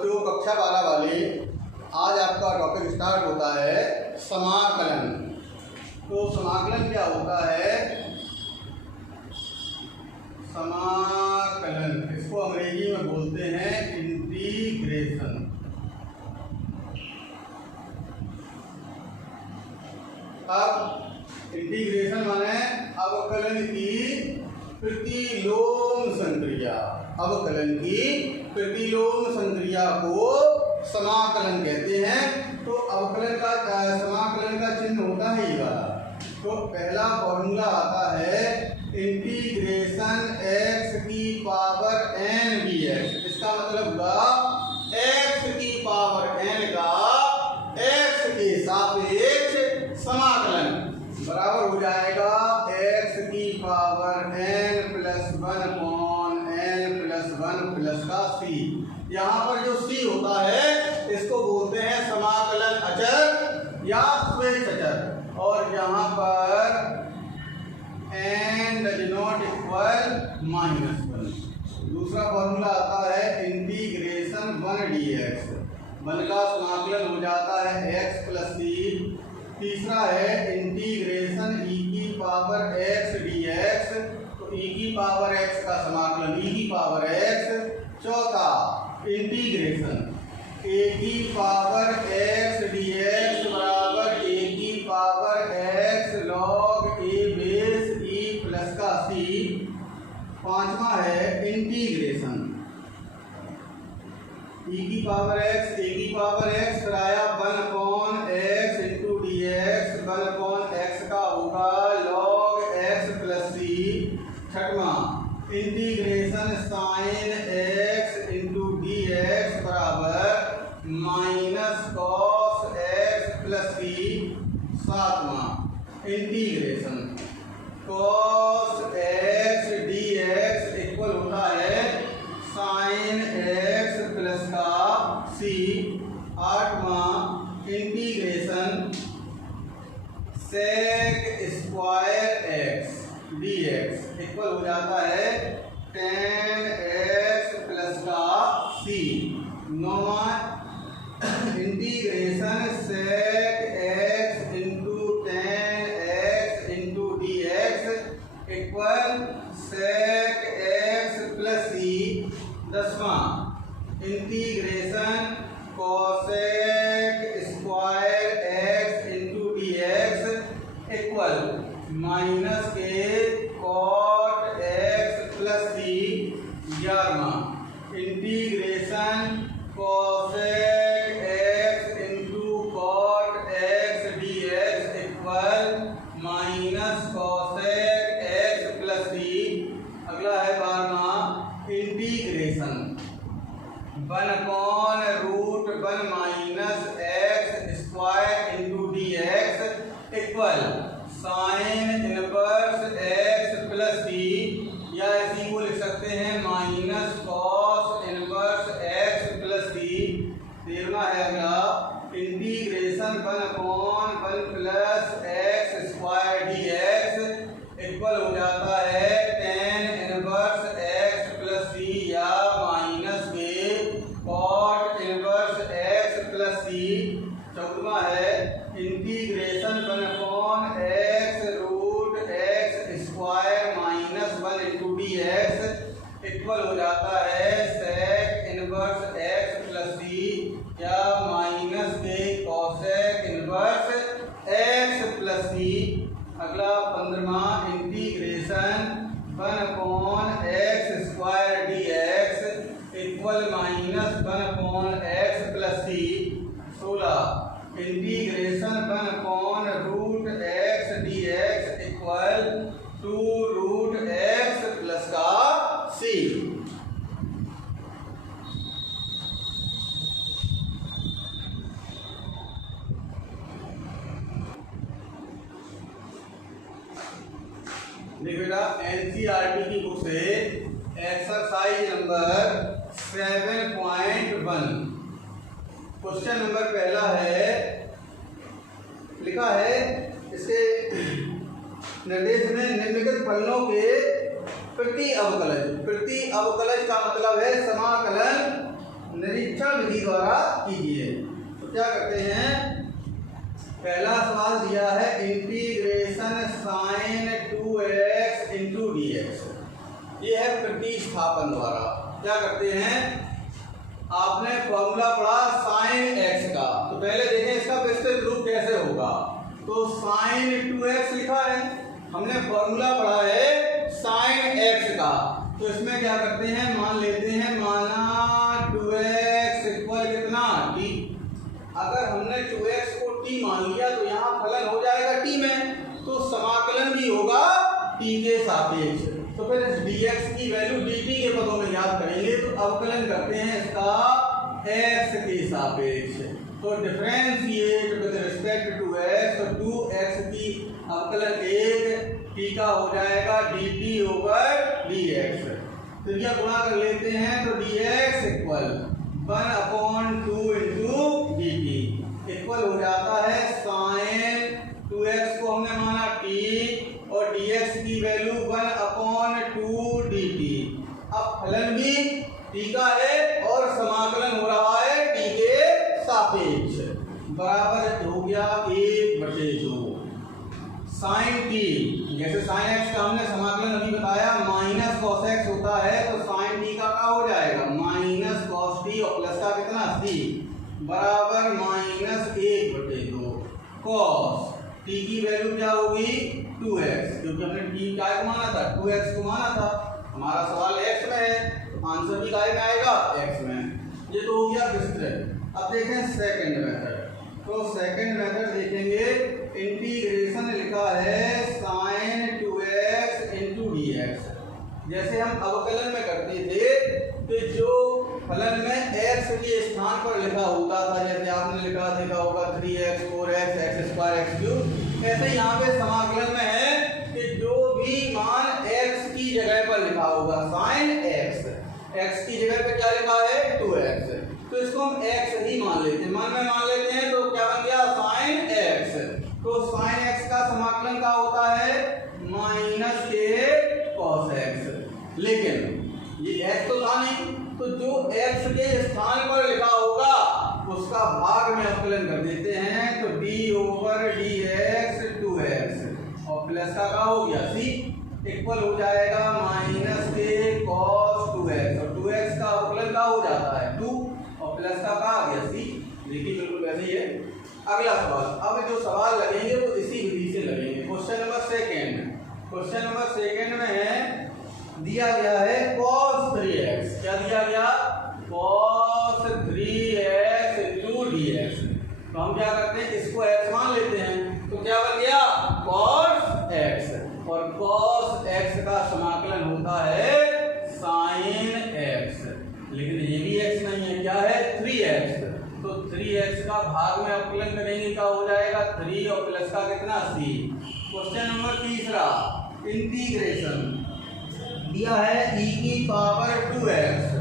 बच्चों, कक्षा 12 वाले, आज आपका टॉपिक स्टार्ट होता है समाकलन। तो समाकलन क्या होता है? समाकलन, इसको अंग्रेजी में बोलते हैं इंटीग्रेशन। अब इंटीग्रेशन माने अवकलन की प्रतिलोम संक्रिया। अवकलन की प्रतिलोम संक्रिया को समाकलन कहते हैं। तो अवकलन का समाकलन का चिन्ह होता है ये वाला। तो पहला फॉर्मूला आता है इंटीग्रेशन x की पावर n dx। इसका मतलब हुआ x की पावर n का x के सापेक्ष समाकलन बराबर हो जाएगा x की power n plus 1/n+1 plus का c। यहाँ पर जो c होता है इसको बोलते हैं समाकलन अचर या स्वेच्छ अचर, और यहाँ पर n डज नॉट इक्वल -1। दूसरा फॉर्मूला आता है इंटीग्रेशन 1 dx। 1 का समाकलन हो जाता है x प्लस c। तीसरा है इंटीग्रेशन e की पावर x dx। तो e की पावर x का समाकलन e की पावर x। चौथा इंटीग्रेशन a की पावर x dx बराबर a की power x log a base e plus का c। पांचवा है इंटीग्रेशन e की पावर x, a की पावर x कराया 1/x इंटू dx। 1/x का होगा log x प्लस c। छठवां integration sine x into dx बराबर minus cos x plus c। सातवां integration cos x dx equal होता है साइन x प्लस का c। आठवां integration sec square x dx equal हो जाता है tan x प्लस का c। नौवां integration sec x into tan x into dx equal sec x plus c। 10वां integration cosec square x into dx equal minus के cot x plus c। 11वां integration cosec x into cot x dx equal minus cosec x plus c। अगला है 12वां integration 1/√1 minus x square into dx equal sine inverse x plus c, या इसी को लिख सकते हैं minus cos inverse x plus c। 13वां है अगला integration 1/1 plus x square dx equal हो जाता है tan inverse x plus c या माइनस के cot inverse x plus c। 14वां है integration 1/x root x square minus 1 into dx equal हो जाता है sec inverse x plus c या माइनस के cosec inverse x plus c। अगला 15वां integration 1/x square dx equal minus 1/x plus c। 16 integration 1/√x dx equal 2√x plus का c। देखो बेटा, एनसीईआरटी की बुक से एक्सरसाइज नंबर 7.1 क्वेश्चन नंबर पहला है, लिखा है इसके निर्देश में निम्नलिखित फलनों के प्रति अवकलज। प्रति अवकलज का मतलब है समाकलन निरीक्षण विधि द्वारा कीजिए। तो क्या करते हैं, पहला सवाल दिया है integration sign 2x into dx, ये है प्रतिस्थापन द्वारा। क्या करते हैं, आपने फॉर्मूला पढ़ा साइन x का, तो पहले देखें इसका विस्तृत रूप कैसे होगा। तो साइन 2x लिखा है, हमने फॉर्मूला पढ़ा है साइन x का, तो इसमें क्या करते हैं, मान लेते हैं, माना 2x इक्वल कितना t। अगर हमने 2x को t मान लिया तो यहाँ फलन हो जाएगा t में, तो समाकलन भी होगा t के सापेक्ष। तो फिर इस dx की वैल्यू dt के पदों में याद करेंगे, तो अवकलन करते हैं इसका x के सापेक्ष। तो differentiate with respect to x, तो 2x की अवकलन 1 t का हो जाएगा dt ओवर dx। फिर यह गुणा कर लेते हैं, तो dx equal 1/2 into dt equal हो जाता है साइन 2x को हमने माना t और dx की वैल्यू 1/2 dt। अब फलन भी t का है और समाकलन हो रहा है t के सापेक्ष, बराबर हो गया 1/2 साइन t। जैसे साइन x का हमने समाकलन अभी बताया माइनस कॉस x होता है, तो साइन t का क्या हो जाएगा, माइनस कॉस t और प्लस का कितना c बराबर -1/2 कॉस t की वैल्यू क्या होगी 2x, क्योंकि हमने t क्या को माना था, 2x को माना था। हमारा सवाल x में है, आंसर भी काय में आएगा x में। ये तो हो गया विस्तृत। अब देखें सेकंड मेथड, तो सेकंड मेथड देखेंगे, इंटीग्रेशन लिखा है साइन 2x इंटू dx। जैसे हम अवकलन में करते थे, तो जो फलन में x के स्थान पर लिखा होता था, जैसे आपने लिखा देखा होगा 3x 4x x² x³, ऐसे यहाँ पे समाकलन में है कि जो भी मान x की जगह पर लिखा होगा साइन x की जगह पे क्या लिखा है 2x, तो इसको हम x ही मान लेते हैं, मन में मान लेते हैं, तो क्या बन गया साइन x। तो साइन x का समाकलन क्या होता है माइनस के कॉस x, लेकिन ये x तो था नहीं, तो जो x के स्थान पर लिखा होगा उसका भाग में अवकलन कर देते हैं, तो d ओवर dx 2x और प्लस का क्या हो गया c इक्वल हो जाएगा माइनस के कॉस 2x, और 2x का अवकलन क्या हो जाता है 2 और प्लस का क्या आ गया c। देखिए बिल्कुल वैसे ही है। अगला सवाल, अब जो सवाल लगेंगे वो इसी विधि से लगेंगे। क्वेश्चन नंबर सेकंड में है दिया गया है cos 3x, क्या दिया गया cos 3x इंटू dx। तो हम क्या करते हैं, इसको x मान लेते हैं, तो क्या बन गया cos x, और cos x का समाकलन होता है sin x, लेकिन ये भी x नहीं है, क्या है 3x, तो 3x का भाग में अवकलन करेंगे, क्या हो जाएगा 3 और प्लस का कितना c। क्वेश्चन नंबर तीसरा, इंटीग्रेशन दिया है e की पावर 2x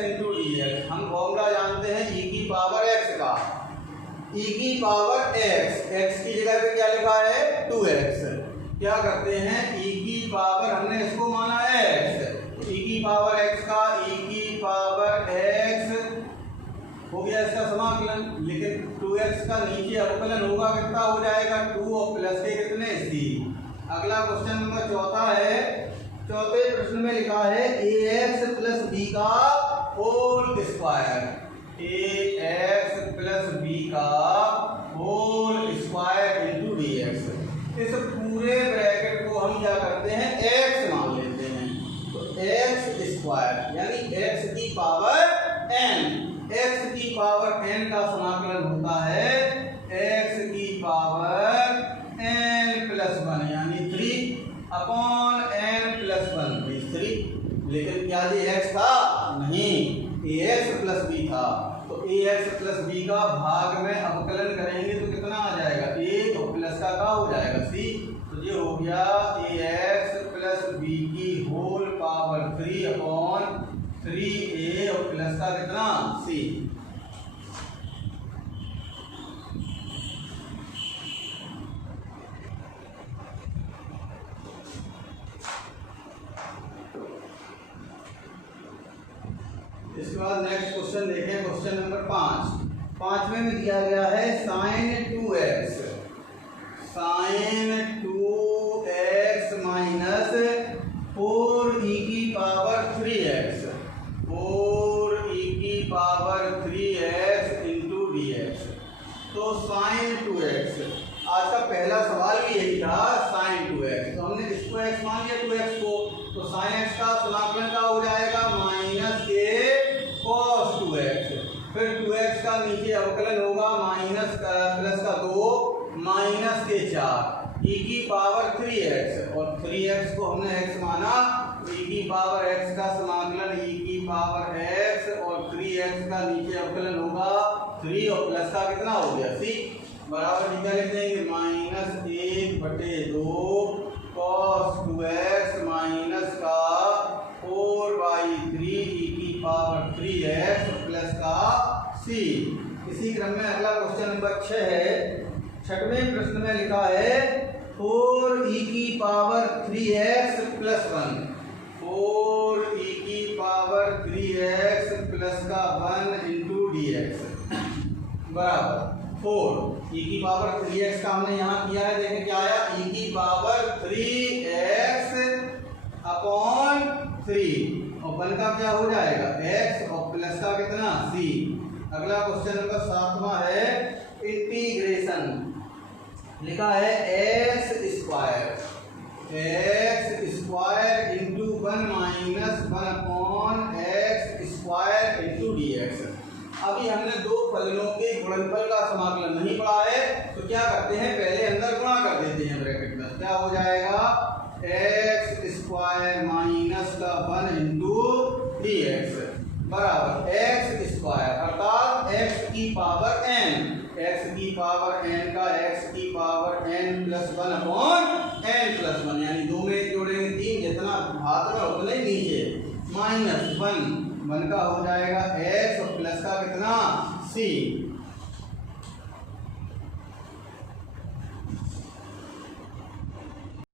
इंटू dx। हम फॉर्मूला जानते हैं e की पावर x का, e की पावर x की जगह पे क्या लिखा है 2x। क्या करते हैं, e की पावर हमने इसको माना x, e की पावर x का e की पावर x हो गया इसका समाकलन, लेकिन 2x का नीचे अवकलन होगा, कितना हो जाएगा 2 और प्लस के कितने c। अगला क्वेश्चन नंबर चौथा है, चौथे प्रश्न में लिखा है ax प्लस b का whole square, ax plus b का होल स्क्वायर इंटू dx। इस पूरे ब्रैकेट को हम क्या करते हैं x मान लेते हैं, तो x स्क्वायर यानी x की पावर n, x की पावर n का समाकलन होता है x की पावर n प्लस 1 यानी 3 अपॉन n प्लस 1 3। लेकिन क्या ये x था, नहीं, ax प्लस b था, तो ax प्लस b का भाग में अवकलन करेंगे तो कितना आ जाएगा 1 और प्लस का क्या हो जाएगा c। तो ये हो गया ax प्लस b की होल पावर 3 अपॉन 3a और प्लस का कितना c। बाद नेक्स्ट क्वेश्चन देखें, क्वेश्चन नंबर 5। 5वें में दिया गया है sin 2x माइनस 4e की पावर 3x 4e की पावर 3x इंटू dx। तो sin 2x, आज का पहला सवाल भी यही था, sin 2x। तो हमने इसको x मान लिया 2x को, तो sin x का समाकलन का हो जाएगा माइनस के cos 2x, फिर 2x का नीचे अवकलन होगा माइनस प्लस का 2 माइनस के 4 e की पावर 3x, और 3x को हमने x माना, e की पावर x का समाकलन e की पावर x और 3x का नीचे अवकलन होगा 3 और प्लस का कितना हो गया c, बराबर क्या लिख देंगे माइनस 1/2 cos 2x माइनस का 4/3 e की पावर 3x प्लस का c। इसी क्रम में अगला क्वेश्चन नंबर 6 है। 6वें प्रश्न में लिखा है 4e की पावर 3x प्लस 1, 4e की पावर 3x प्लस का 1 इंटू dx बराबर 4 e की पावर 3x का हमने यहाँ किया है, देखें क्या आया, e की पावर 3x अपॉन 3 और 1 का क्या हो जाएगा x और प्लस का कितना c। अगला क्वेश्चन नंबर 7वां है इंटीग्रेशन, लिखा है x square into 1 minus 1 upon x square into dx। अभी हमने दो फलनों के गुणनफल का समाकलन नहीं पढ़ा है, तो क्या करते हैं, पहले अंदर गुणा कर देते हैं ब्रैकेट में, क्या हो जाएगा x स्क्वायर माइनस का 1 इंटू dx बराबर x स्क्वायर अर्थात x की पावर n, x की पावर n का x की power n plus 1 upon n plus 1, यानी 2 में जोड़ेंगे 3, जितना हाथ में उतने नीचे, माइनस 1 का हो जाएगा x और प्लस का कितना c।